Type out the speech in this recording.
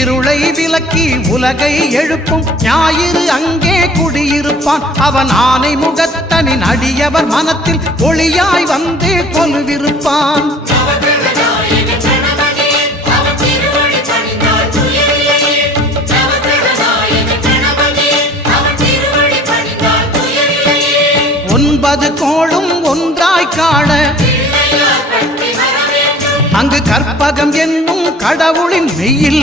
இருளை விலக்கி உலகை எழுப்பும் ஞாயிறு அங்கே குடியிருப்பான். அவன் ஆனை முகத்தனின் அடியவர் மனத்தில் ஒளியாய் வந்து கொலுவிருப்பான். ஒன்பது கோளும் ஒன்றாய் காண அங்கு கற்பகம் என்னும் கடவுளின் மெய்யில்